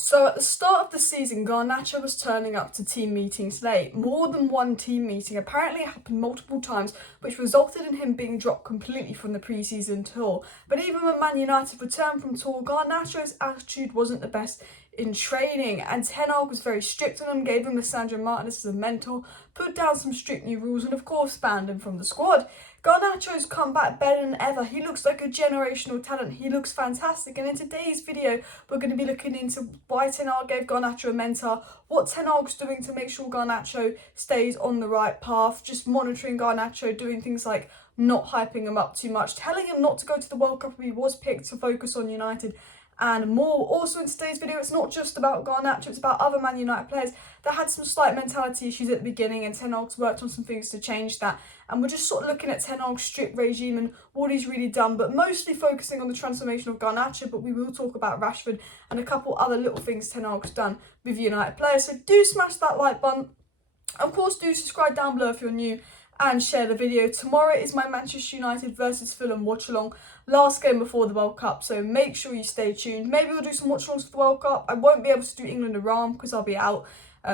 So at the start of the season, Garnacho was turning up to team meetings late. More than one team meeting. Apparently it happened multiple times, which resulted in him being dropped completely from the pre-season tour. But even when Man United returned from tour, Garnacho's attitude wasn't the best in training, and Ten Hag was very strict on him, gave him Lisandro Martinez as a mentor, put down some strict new rules, and of course banned him from the squad. Garnacho's come back better than ever. He looks like a generational talent. He looks fantastic. And in today's video, we're going to be looking into why Ten Hag gave Garnacho a mentor, what Ten Hag's doing to make sure Garnacho stays on the right path, just monitoring Garnacho, doing things like not hyping him up too much, telling him not to go to the World Cup if he was picked, to focus on United, and more. Also in today's video, it's not just about Garnacho, it's about other Man United players that had some slight mentality issues at the beginning, and Ten Hag's worked on some things to change that. And we're just sort of looking at Ten Hag's strict regime and what he's really done, but mostly focusing on the transformation of Garnacho, but we will talk about Rashford and a couple other little things Ten Hag's done with United players. So do smash that like button. Of course, do subscribe down below if you're new, and share the video. Tomorrow is my Manchester United versus Fulham watch along, last game before the World Cup, so make sure you stay tuned. Maybe we'll do some watch alongs for the World Cup. I won't be able to do England Iran because I'll be out,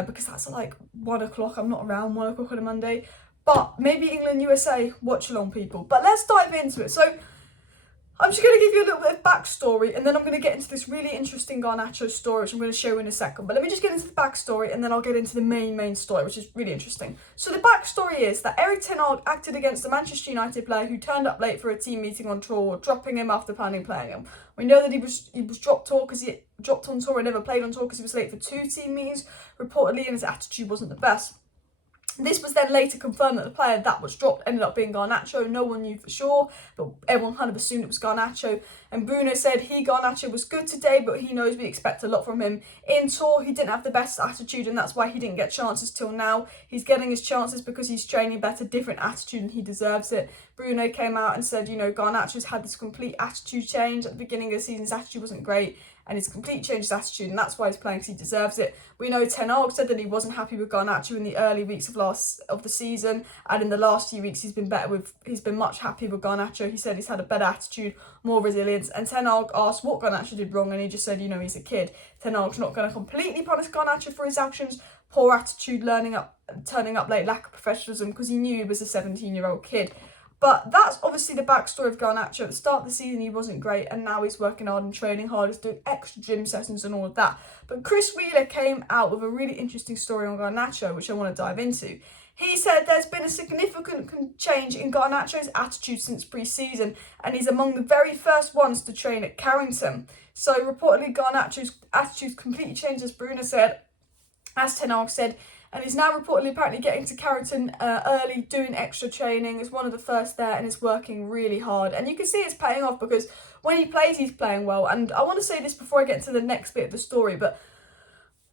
because that's at like 1 o'clock. I'm not around 1 o'clock on a Monday, but maybe England USA watch along, people. But let's dive into it. So I'm just going to give you a little bit of backstory, and then I'm going to get into this really interesting Garnacho story, which I'm going to show you in a second. But let me just get into the backstory, and then I'll get into the main story, which is really interesting. So the backstory is that Erik Ten Hag acted against a Manchester United player who turned up late for a team meeting on tour, dropping him after planning playing him. We know that he was dropped on tour and never played on tour because he was late for 2 team meetings, reportedly, and his attitude wasn't the best. This was then later confirmed that the player that was dropped ended up being Garnacho. No one knew for sure, but everyone kind of assumed it was Garnacho. And Bruno said Garnacho was good today, but he knows we expect a lot from him. In tour, he didn't have the best attitude, and that's why he didn't get chances till now. He's getting his chances because he's training better, different attitude, and he deserves it. Bruno came out and said, Garnacho's had this complete attitude change. At the beginning of the season, his attitude wasn't great, and he's completely changed his attitude, and that's why he's playing, because he deserves it. We know Ten Hag said that he wasn't happy with Garnacho in the early weeks of the season, and in the last few weeks he's been much happier with Garnacho. He said he's had a better attitude, more resilience, and Ten Hag asked what Garnacho did wrong, and he just said, he's a kid. Ten Hag's not going to completely punish Garnacho for his actions, poor attitude, turning up late, lack of professionalism, because he knew he was a 17-year-old kid. But that's obviously the backstory of Garnacho. At the start of the season, he wasn't great, and now he's working hard and training hard, he's doing extra gym sessions and all of that. But Chris Wheeler came out with a really interesting story on Garnacho, which I want to dive into. He said there's been a significant change in Garnacho's attitude since pre-season, and he's among the very first ones to train at Carrington. So reportedly, Garnacho's attitude's completely changed, as Bruno said, as Ten Hag said, and he's now reportedly apparently getting to Carrington early, doing extra training. Is one of the first there, and is working really hard. And you can see it's paying off, because when he plays, he's playing well. And I want to say this before I get to the next bit of the story, but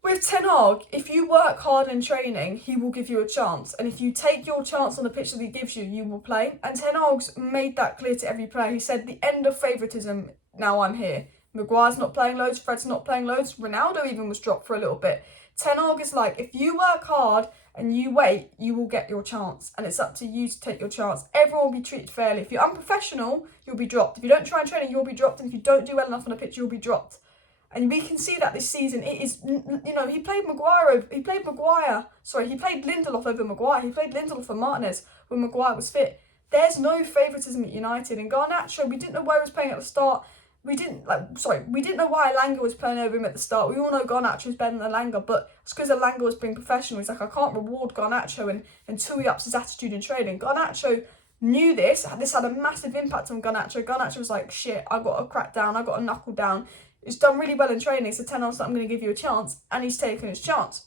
with Ten Hag, if you work hard in training, he will give you a chance. And if you take your chance on the pitch that he gives you, you will play. And Ten Hag's made that clear to every player. He said, the end of favouritism, now I'm here. Maguire's not playing loads, Fred's not playing loads, Ronaldo even was dropped for a little bit. Ten Hag is like, if you work hard and you wait, you will get your chance. And it's up to you to take your chance. Everyone will be treated fairly. If you're unprofessional, you'll be dropped. If you don't try and train, you'll be dropped. And if you don't do well enough on the pitch, you'll be dropped. And we can see that this season. It is, he played Lindelof over Maguire. He played Lindelof for Martinez when Maguire was fit. There's no favouritism at United. And Garnacho, we didn't know where he was playing at the start. We didn't know why Elanga was playing over him at the start. We all know Garnacho is better than Elanga, but it's because Elanga was being professional. He's like, I can't reward Garnacho until he ups his attitude in training. Garnacho knew this. This had a massive impact on Garnacho. Garnacho was like, shit, I got to crack down. I got to knuckle down. He's done really well in training, so Ten Hag's like, I'm going to give you a chance, and he's taken his chance.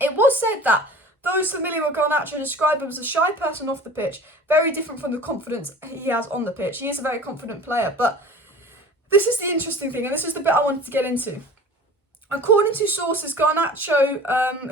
It was said that those familiar with Garnacho describe him as a shy person off the pitch, very different from the confidence he has on the pitch. He is a very confident player, but this is the interesting thing, and this is the bit I wanted to get into. According to sources, Garnacho,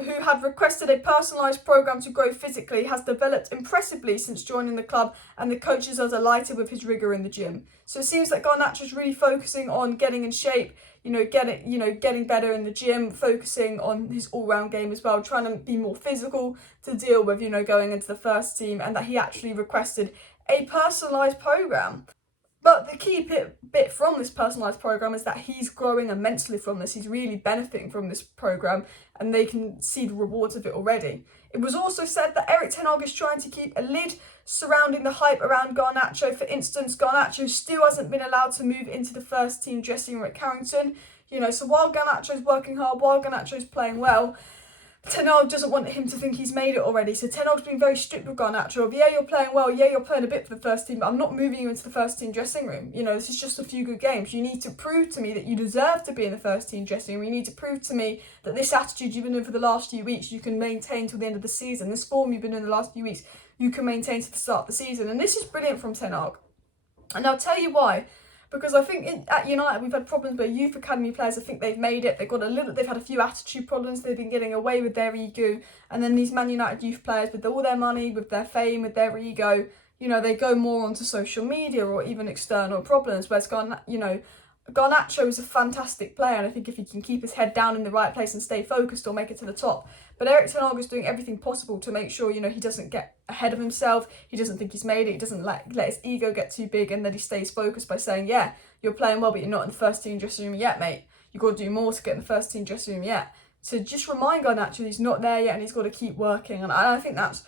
who had requested a personalised programme to grow physically, has developed impressively since joining the club, and the coaches are delighted with his rigour in the gym. So it seems like Garnacho's really focusing on getting in shape, getting better in the gym, focusing on his all-round game as well, trying to be more physical to deal with, going into the first team, and that he actually requested a personalised programme. But the key bit from this personalised programme is that he's growing immensely from this. He's really benefiting from this programme, and they can see the rewards of it already. It was also said that Erik Ten Hag is trying to keep a lid surrounding the hype around Garnacho. For instance, Garnacho still hasn't been allowed to move into the first team dressing room at Carrington. So while Garnacho's working hard, while Garnacho's playing well, Ten Hag doesn't want him to think he's made it already. So Ten Hag's been very strict with Garnacho of, yeah, you're playing well, yeah, you're playing a bit for the first team, but I'm not moving you into the first team dressing room. This is just a few good games. You need to prove to me that you deserve to be in the first team dressing room. You need to prove to me that this attitude you've been in for the last few weeks, you can maintain till the end of the season. This form you've been in the last few weeks, you can maintain to the start of the season. And this is brilliant from Ten Hag. And I'll tell you why. Because I think at United we've had problems with youth academy players. I think they've made it. They've had a few attitude problems. They've been getting away with their ego, and then these Man United youth players, with all their money, with their fame, with their ego, they go more onto social media or even external problems. Whereas Garnacho is a fantastic player, and I think if he can keep his head down in the right place and stay focused, he'll make it to the top. But Erik Ten Hag is doing everything possible to make sure, he doesn't get ahead of himself. He doesn't think he's made it. He doesn't let his ego get too big, and then he stays focused by saying, yeah, you're playing well, but you're not in the first team dressing room yet, mate. You've got to do more to get in the first team dressing room yet. So just remind Garnacho he's not there yet, and he's got to keep working. And I think that's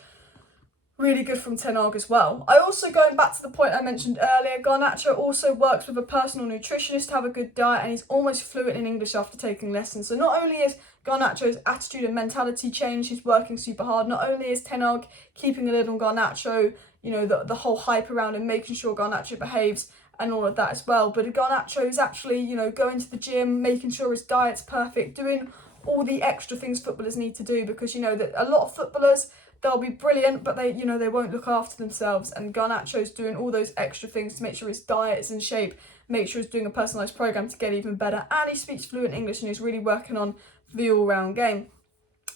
really good from Ten Hag as well. I also, going back to the point I mentioned earlier, Garnacho also works with a personal nutritionist to have a good diet, and he's almost fluent in English after taking lessons. So not only is Garnacho's attitude and mentality changed, he's working super hard. Not only is Ten Hag keeping a lid on Garnacho, the whole hype around him, making sure Garnacho behaves and all of that as well, but Garnacho is actually, going to the gym, making sure his diet's perfect, doing all the extra things footballers need to do, because that a lot of footballers, they'll be brilliant, but they won't look after themselves. And Garnacho's doing all those extra things to make sure his diet is in shape, make sure he's doing a personalised programme to get even better. And he speaks fluent English, and he's really working on the all-round game.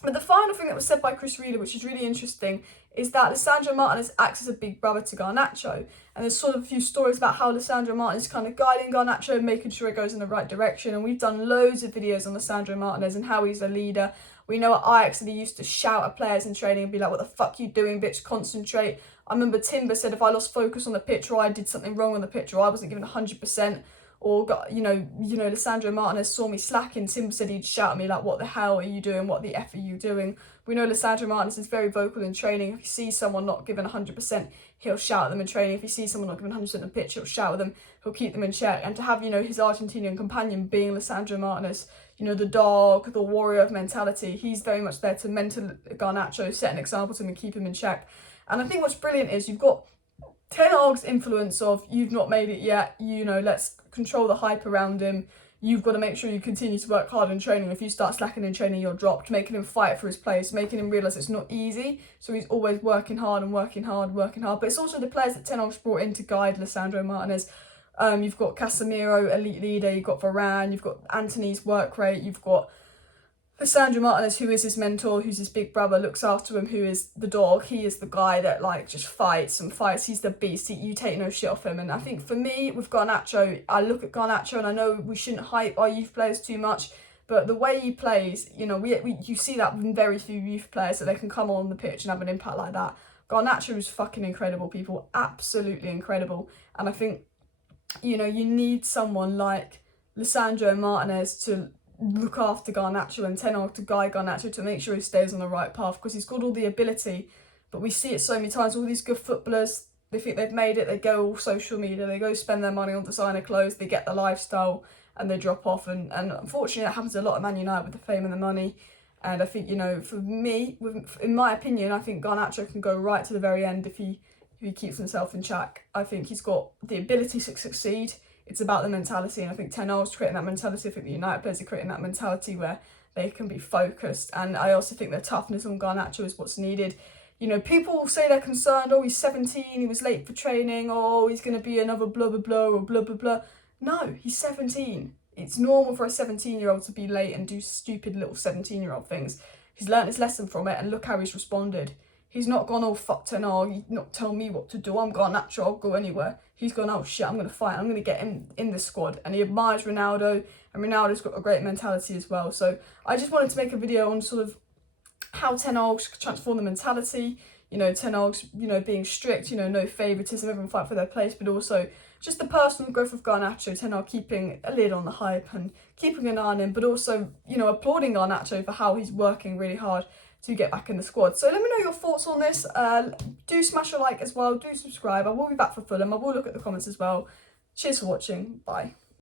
But the final thing that was said by Chris Reader, which is really interesting, is that Lisandro Martinez acts as a big brother to Garnacho. And there's sort of a few stories about how Lisandro Martinez is kind of guiding Garnacho, making sure it goes in the right direction. And we've done loads of videos on Lisandro Martinez and how he's a leader. We know at Ajax that he used to shout at players in training and be like, what the fuck you doing, bitch, concentrate. I remember Timber said if I lost focus on the pitch, or I did something wrong on the pitch, or I wasn't given 100%, or Lisandro Martinez saw me slacking, Timber said he'd shout at me like, what the hell are you doing, what the F are you doing? We know Lisandro Martinez is very vocal in training. If he sees someone not given 100%, he'll shout at them in training. If he sees someone not given 100% on the pitch, he'll shout at them, he'll keep them in check. And to have, his Argentinian companion being Lisandro Martinez, the dog, the warrior of mentality, he's very much there to mentor Garnacho, set an example to him and keep him in check. And I think what's brilliant is you've got Ten Hag's influence of, you've not made it yet, let's control the hype around him. You've got to make sure you continue to work hard in training. If you start slacking in training, you're dropped, making him fight for his place, making him realise it's not easy. So he's always working hard and working hard, working hard. But it's also the players that Ten Hag's brought in to guide Lisandro Martinez. You've got Casemiro, elite leader, you've got Varane, you've got Antony's work rate, you've got Lisandro Martinez, who is his mentor, who's his big brother, looks after him, who is the dog. He is the guy that just fights and fights. He's the beast. You take no shit off him. And I think for me, with Garnacho, I look at Garnacho and I know we shouldn't hype our youth players too much, but the way he plays, you see that in very few youth players, that they can come on the pitch and have an impact like that. Garnacho is fucking incredible, people. Absolutely incredible. And I think, you need someone like Lisandro Martinez to look after Garnacho, and Ten Hag to guide Garnacho to make sure he stays on the right path, because he's got all the ability. But we see it so many times, all these good footballers, they think they've made it, they go all social media, they go spend their money on designer clothes, they get the lifestyle and they drop off. And unfortunately that happens a lot at Man United with the fame and the money. And I think, for me, in my opinion, I think Garnacho can go right to the very end if he keeps himself in check. I think he's got the ability to succeed. It's about the mentality, and I think Ten Hag's creating that mentality. I think the United players are creating that mentality where they can be focused, and I also think the toughness on Garnacho is what's needed. People say they're concerned, oh, he's 17, he was late for training, oh, he's going to be another blah, blah, blah, or blah, blah, blah. No, he's 17. It's normal for a 17-year-old to be late and do stupid little 17-year-old things. He's learnt his lesson from it, and look how he's responded. He's not gone, oh, fuck Ten Hag, he's not telling me what to do, I'm Garnacho, I'll go anywhere. He's gone, oh shit, I'm going to fight, I'm going to get him in the squad. And he admires Ronaldo, and Ronaldo's got a great mentality as well. So I just wanted to make a video on sort of how Ten Hag's transformed the mentality. Ten Hag's, being strict, no favouritism, everyone fight for their place, but also just the personal growth of Garnacho, Ten Hag keeping a lid on the hype and keeping an eye on him, but also, you know, applauding Garnacho for how he's working really hard to get back in the squad. So let me know your thoughts on this. Do smash a like as well, do subscribe. I will be back for Fulham. I will look at the comments as well. Cheers for watching. Bye.